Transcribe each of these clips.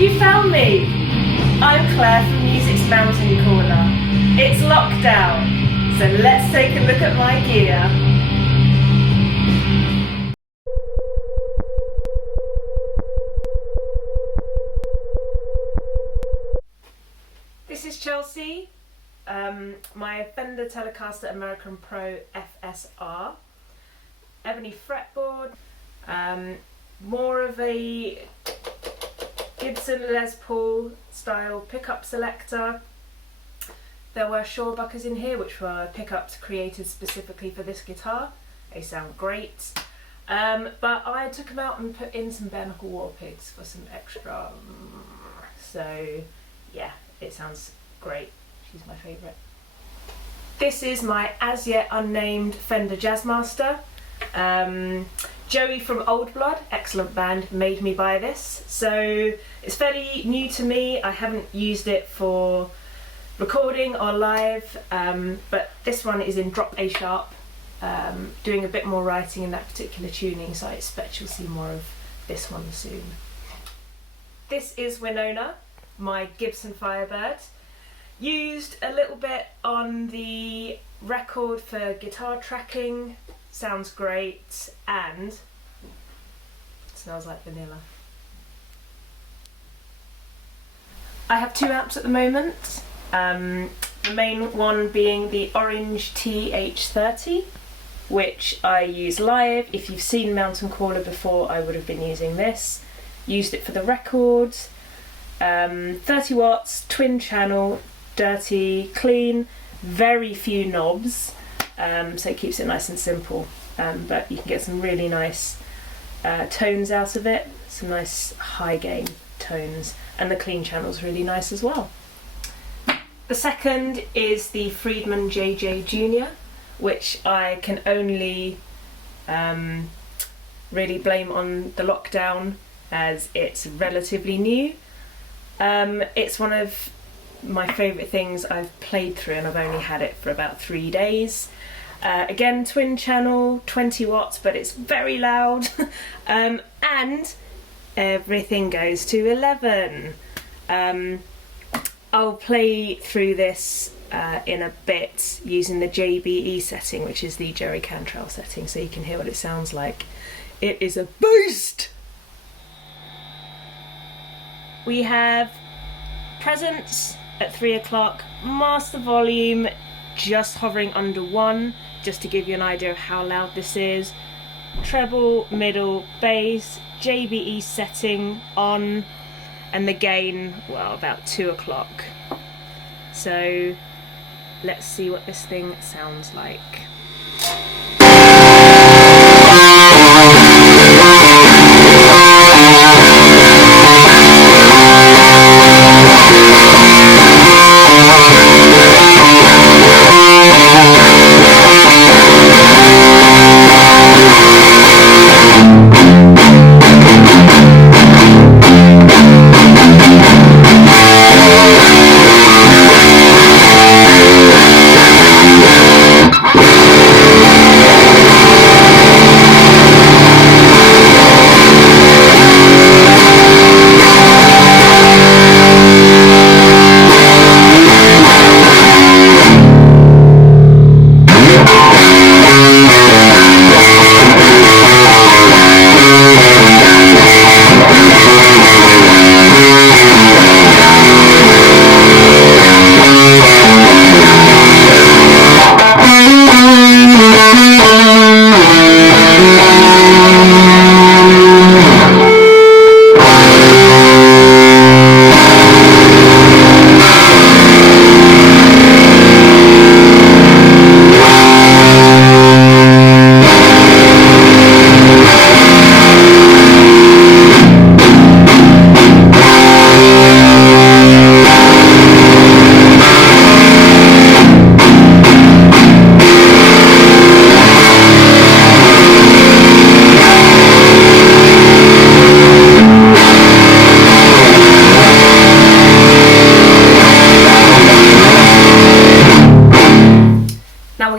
You found me! I'm Claire from Music's Mountain Corner. It's lockdown, so let's take a look at my gear. This is Chelsea, my Fender Telecaster American Pro FSR, ebony fretboard, more of a Gibson Les Paul style pickup selector. There were Shawbuckers in here, which were pickups created specifically for this guitar. They sound great, but I took them out and put in some bare Knuckle Warpigs for some extra, so yeah, it sounds great. She's my favourite. This is my as yet unnamed Fender Jazzmaster. Joey from Old Blood, excellent band, made me buy this. So it's fairly new to me. I haven't used it for recording or live, but this one is in drop A sharp, doing a bit more writing in that particular tuning, so I expect you'll see more of this one soon. This is Winona, my Gibson Firebird. Used a little bit on the record for guitar tracking, sounds great, and smells like vanilla. I have two amps at the moment, the main one being the Orange TH30, which I use live. If you've seen Mountain Caller before, I would have been using this. Used it for the records. 30 watts, twin channel, dirty, clean, very few knobs, so it keeps it nice and simple, but you can get some really nice tones out of it, some nice high gain tones, and the clean channel's really nice as well. The second is the Freedman JJ Jr, which I can only really blame on the lockdown, as it's relatively new. It's one of my favourite things I've played through, and I've only had it for about 3 days. Again, twin channel, 20 watts, but it's very loud, and everything goes to 11. I'll play through this in a bit using the JBE setting, which is the Jerry Cantrell setting, so you can hear what it sounds like. It is a beast! We have presents at 3 o'clock, master volume just hovering under 1, just to give you an idea of how loud this is. Treble, middle, bass, JBE setting on, and the gain, well, about 2 o'clock. So let's see what this thing sounds like.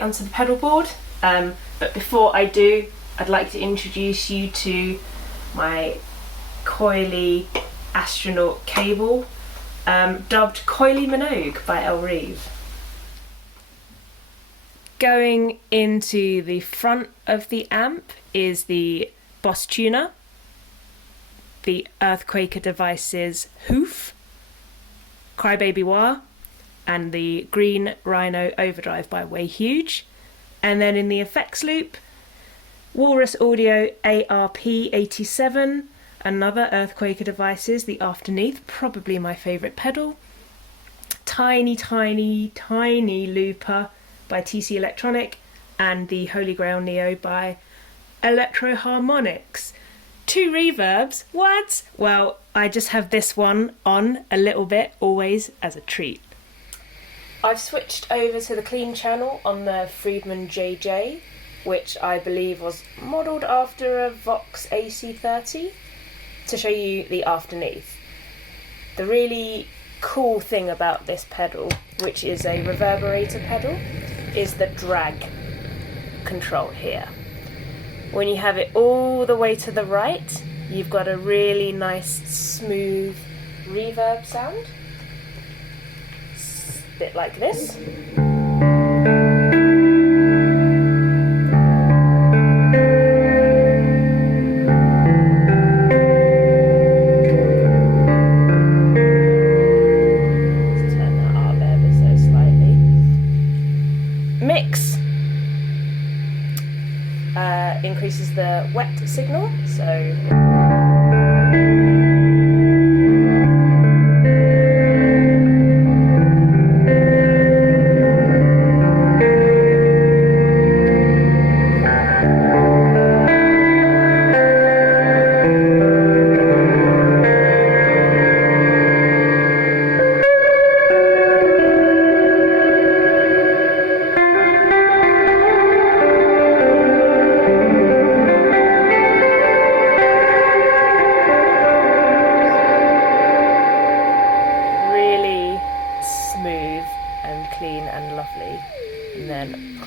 Onto the pedal board, but before I do, I'd like to introduce you to my coily astronaut cable, dubbed Coily Minogue by El Reeve. Going into the front of the amp is the Boss Tuner, the Earthquaker Devices Hoof, Crybaby Wah, and the Green Rhino Overdrive by Way Huge. And then in the effects loop, Walrus Audio ARP-87, another Earthquaker Devices, the Afterneath, probably my favourite pedal. Tiny, tiny, tiny looper by TC Electronic, and the Holy Grail Neo by Electro-Harmonix. 2 reverbs, what? Well, I just have this one on a little bit, always as a treat. I've switched over to the clean channel on the Friedman JJ, which I believe was modelled after a Vox AC30, to show you the Afterneath. The really cool thing about this pedal, which is a reverberator pedal, is the drag control here. When you have it all the way to the right, you've got a really nice smooth reverb sound. It's a bit like this. Increases the wet signal, so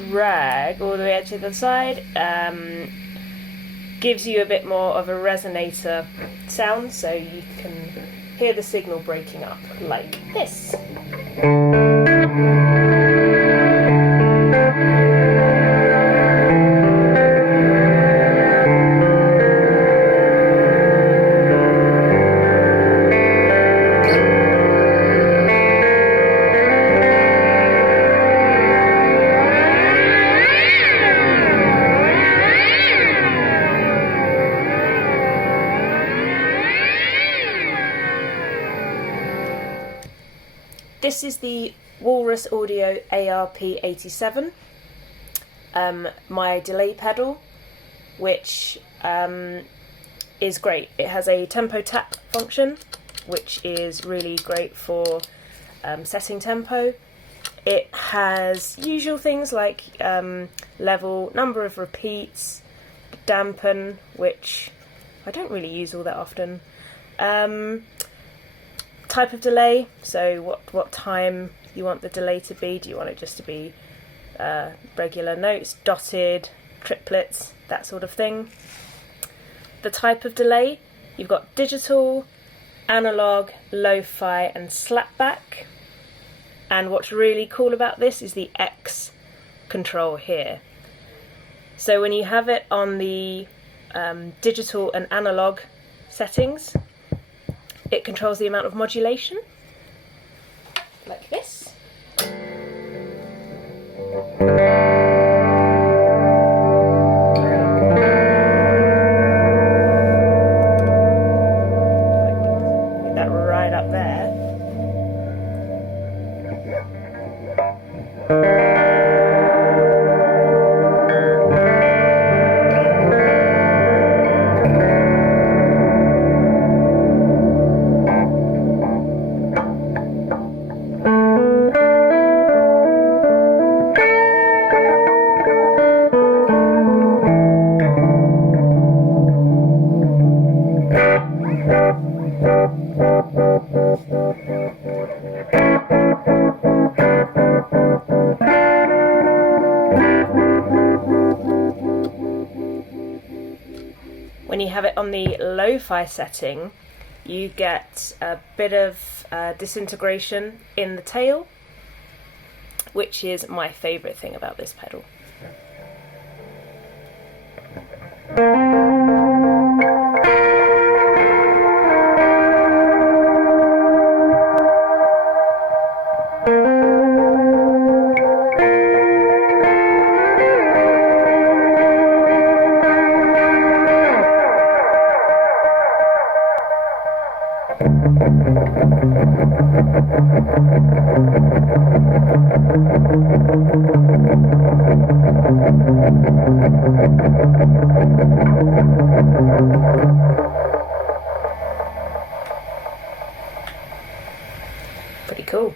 drag all the way out to the side, gives you a bit more of a resonator sound, so you can hear the signal breaking up like this. This is the Walrus Audio ARP-87, my delay pedal, which is great. It has a tempo tap function, which is really great for setting tempo. It has usual things like level, number of repeats, dampen, which I don't really use all that often. Type of delay, so what time you want the delay to be. Do you want it just to be regular notes, dotted, triplets, that sort of thing. The type of delay, you've got digital, analog, lo-fi and slapback. And what's really cool about this is the X control here. So when you have it on the digital and analog settings, it controls the amount of modulation, like this. Put that right up there. When you have it on the lo-fi setting, you get a bit of disintegration in the tail, which is my favourite thing about this pedal. Pretty cool.